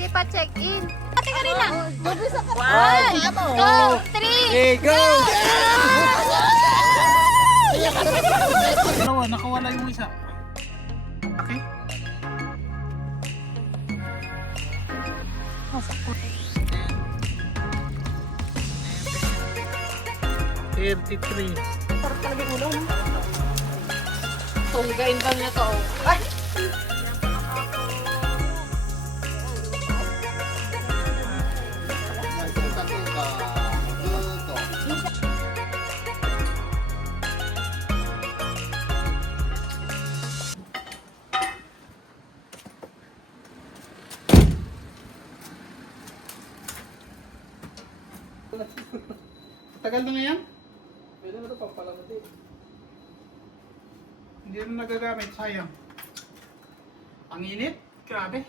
Hindi pa check-in. Ate ka rin na. 1, 2, 3, go! Dalawa, nakawala yung isa. Okay. $33. Sarap talaga yung ulo. Tunggain ba niya to? Ay! Tagal na yan? Pwede na ito pampalamutin. Hindi na nagagamit, sayang. Ang init, grabe.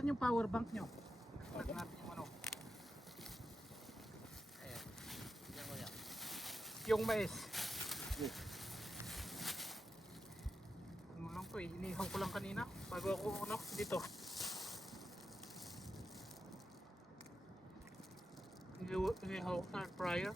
Nasaan yung power bank nyo? Plug natin yung ano. Ayan. Yan ko yan. Yung mais. Ano lang to eh, inihaw ko lang kanina bago ako dito. Inihaw ko sa fryer.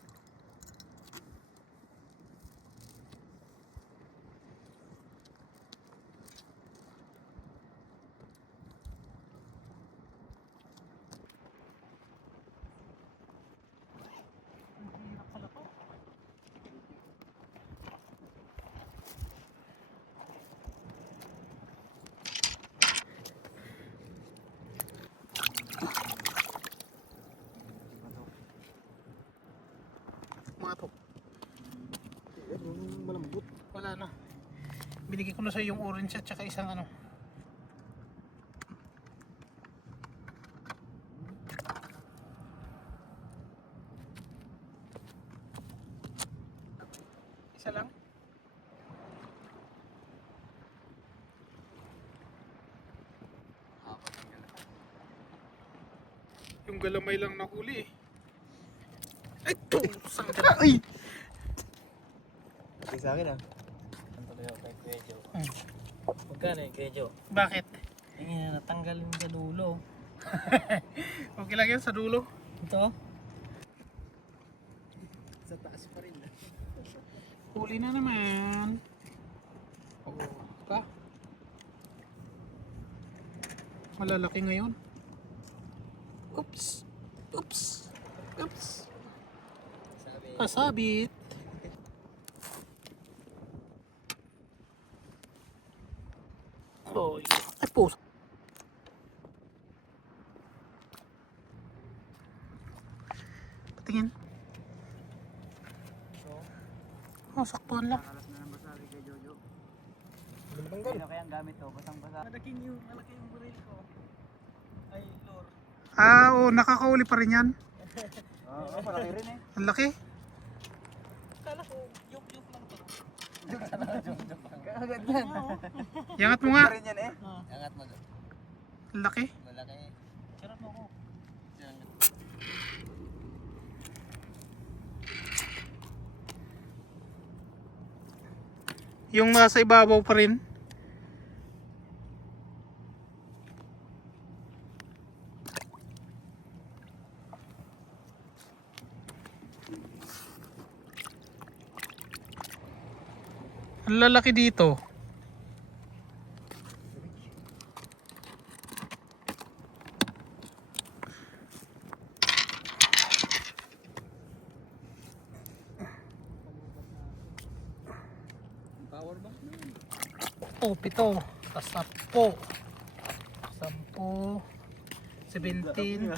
Hirap pala to. Mga to. Malambot. Wala na. Binigay ko na sa yung orange at saka isang ano. Isa lang. Yung galamay lang nahuli eh. Ay, to! Sang gala. Ay! Sige sa akin ah. Ang tuloy ako kay Kuya Joe. Magkano yung Kuya Joe? Bakit? Tingin na natanggalin sa dulo. Okay lang yan sa dulo. Ito? Sa taas pa rin. Huli na naman. Oh, ka? Malalaki ngayon. Oops. Oops. Oops. Sabi. Kasabit. Oh, ay po. Patingin. Oh, saktuhan lang. Alas na ng basabi kay Jojo. Malambot. Ano kaya ang gamit to? Basang basa. Malaking yung buril ko. Ay, lure. Ah, oh, nakakauli pa rin yan. Oo, malaki rin eh. Ang laki. Kala ko, joke lang to. Agad yan. Yangat mo nga. Rin yan eh. Angat mo doon. Ang laki. Malaki. Charap mo ko. Yung nasa ibabaw pa rin. Ang lalaki dito. Power bank na yun. Oh, 7. Tas 10. 10. 17.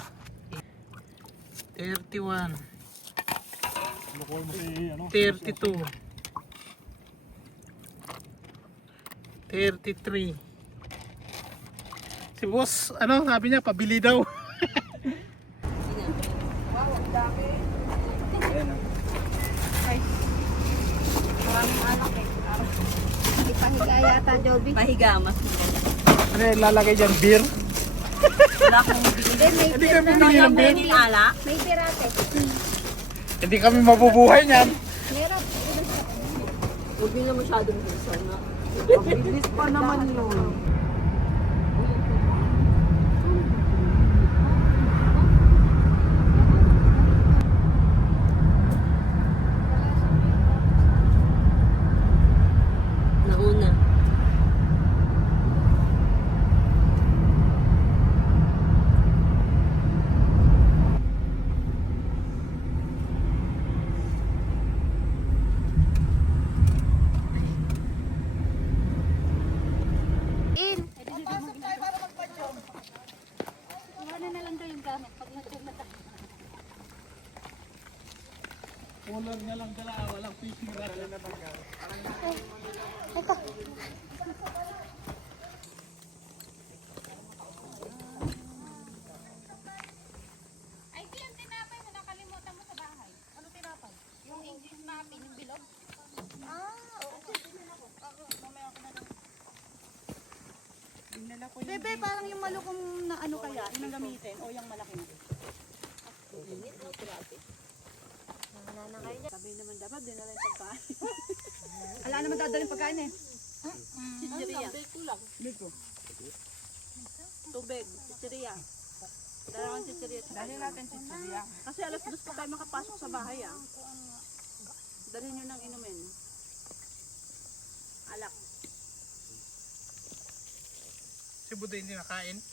31. 32. 33. Si boss, ano, sabi niya, pabili daw. Ayan ah. Maraming alak eh. Hindi pahiga yata, Joby. Pahiga, mas Ano yung lalagay dyan, beer? wala akong bibili. May Hindi beer kami na bibili ng beer. Yung alak, May beer ate. Hindi kami mabubuhay niyan. Meron. huwag nyo na masyadong bilisan na. Bilis pa naman yun. Nauna. In. Wala na lang daw yung gamit pag nag-check na tayo. Ulan nga lang dala, walang fishing rod. Ay, di yung tinapay mo, nakalimutan mo sa bahay. Ano tinapay? Yung English muffin, yung bilog. Ah, okay. Mamaya ako na lang. Dinala ko yung Bebe, parang yung malukong na ano kaya, yung gamitin o yung malaki na. Sabi naman dapat, dinala yung pagkain. Ala naman dadalhin pagkain eh. Chichiria. Tubig, chichiria. Dala kang chichiria. Dali natin chichiria. Kasi alas 2 pa tayo makapasok sa bahay ah. Dali nyo ng inumin. Alak. Si Buday hindi nakain.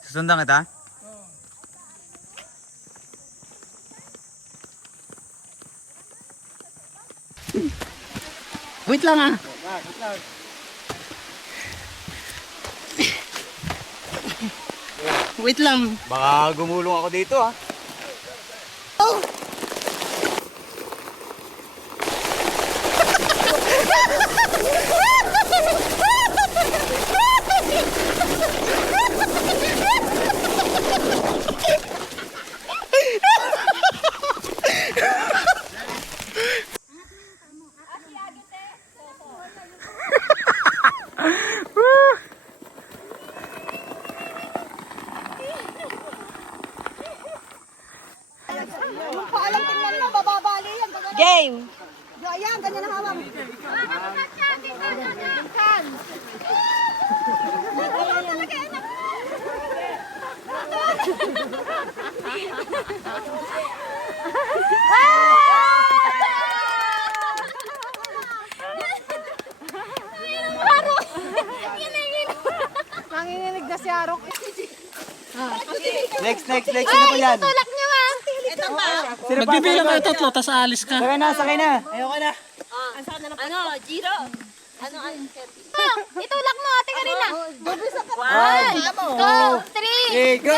Susundan kita? Wait lang ah. Wait lang. Baka gumulong ako dito ah. Paalam tingnan mo, bababali yan. Game! Ayan, ganyan ang hawak. Nanginginig na si Arok. Next. Sino po yan? Tulak niyo ah. Ito pa. Magbibilang kayo tatlo, tas aalis ka. Sakay na. Ano, Jiro? Ano, Itulak mo, ate Karina. 1, 2, 3. Hey, go!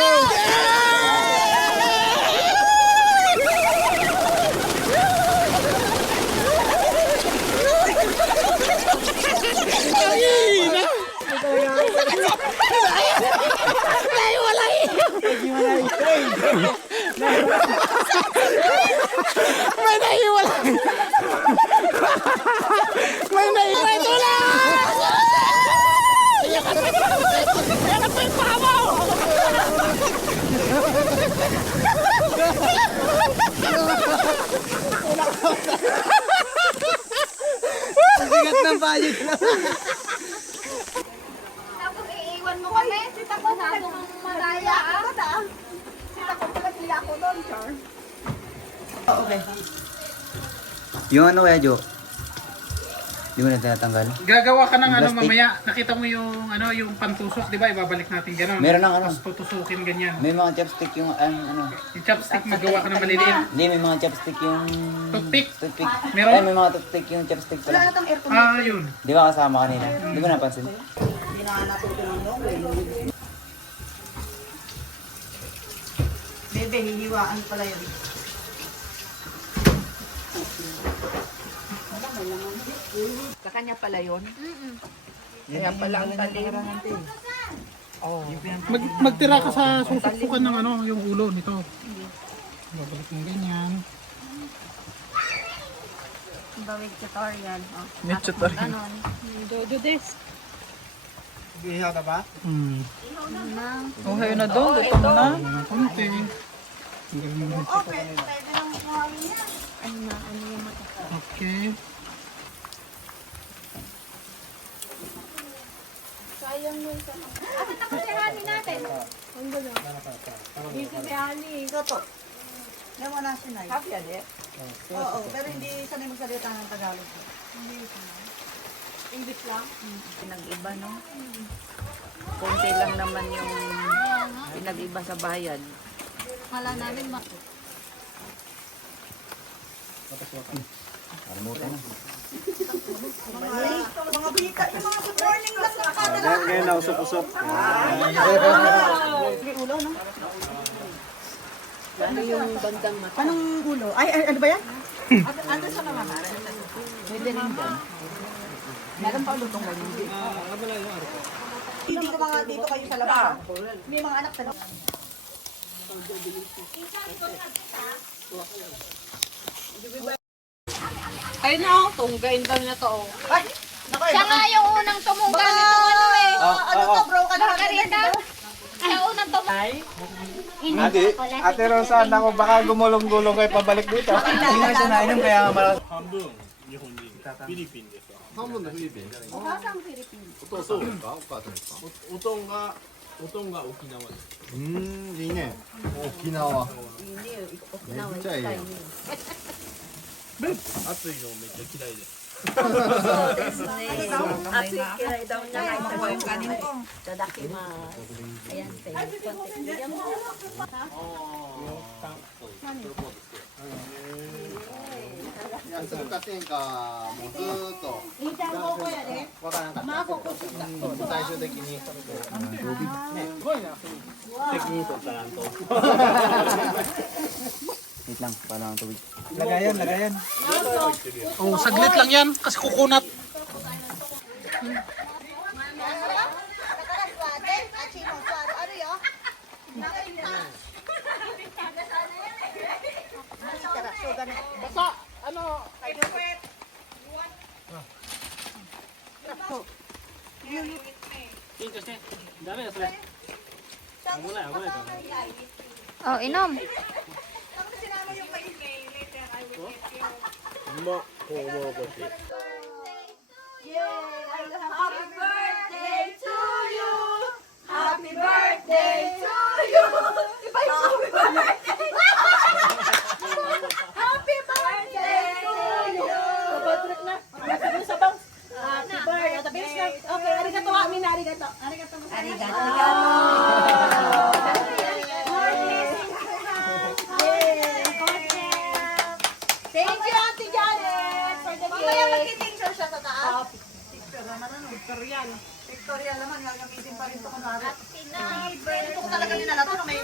Sigat ng bayad na. Tapos iiwan mo kami. Sita ko sa Maraya ah. Sita ko pala sila ako doon, Char. Yung ano kaya, Jo? Di mo na tinatanggal? Gagawa ka ng ano Plastic. mamaya. Nakita mo yung ano yung pantusok, di ba? Ibabalik natin gano'n. Meron ng ano? Tapos tutusukin ganyan. May mga chopstick yung ano. Yung chopstick magawa ka ng maliliit. Hindi, may mga chopstick yung... Toothpick? Toothpick. Meron? Ay, may mga toothpick yung chopstick Wala na pala. tong aircon. Ah, yun. Di ba kasama kanina? Di mo napansin? Bebe, hihiwaan pala yun. Sa kanya pala yun? Kaya pala ang talim. Magtira ka sa susukukan ng ano, yung ulo nito. Babalik mo ganyan. Bawig tutorial. Net tutorial. Do this. Okay na doon, gutom na. Konti. Okay, pwede lang mahawin yan. Okay. Ate, tapos si Hani natin. Ang gulo. Busy si Hani. Toto. Yan mo na sinay. Happy ali? Oo, pero hindi sanay magsalita ng Tagalog. Hindi sanay. English lang? Pinag-iba, no? Konti lang naman yung pinag-iba sa bayad. Kala namin Kalimutan na. mga bika, yung mga good morning lang na kada. Ngayon na, usok-usok. Ano yung bandang mata? Anong ulo? Ay, ano ba yan? Ano sa mga mara? Pwede rin dyan. Meron pa lutong mo hindi. Hindi ko mga dito kayo sa labas. May mga anak na. Ay na, tunggain daw niya to. Ay! Siya nga yung unang tumungga nito ano eh. Ano to, bro? Ka na Margarita. Siya unang tumungga. Ate Rosa, naku, baka gumulong-gulong kayo pabalik dito. Hindi nga siya nainom kaya malas. 半分日本人でフィリピンですわ半分のフィリピンじゃないお母さんフィリピン。お父さんですかお母さんですかおとんが沖縄ですいいね沖縄めっちゃいいやん暑いのめっちゃ嫌いです At kaya daw niya kahit yung kanin ko. Ayan, bigyan mo. 休むかせんかもうずーっとわからなかった最終的にWait lang, paano ang tubig? Lagayan, lagayan. Oh, saglit lang yan kasi kukunat. Basta, ano, Oh, inom. Thank you, Ate Janet, for the gift. Mamaya mag-picture siya sa taas. Picture naman ano? Pictorial. Pictorial naman, gagamitin pa rin ito kunwari. Ito ko talaga dinala to na may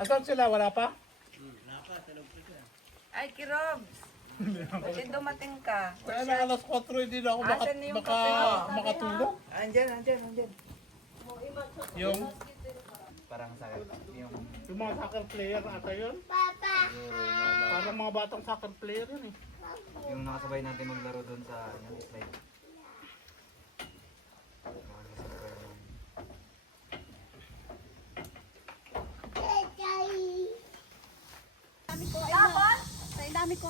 asan sila? Wala pa? Ay, Kirobs. Kasi dumating ka. Kaya na alas 4 hindi na ako Asan na yung kape mo? makatulog. Andyan. Yung Parang sa yung mga soccer player ata yun. Parang mga batang soccer player yun eh. yung nakasabay natin maglaro doon sa slide. Sa dami ko.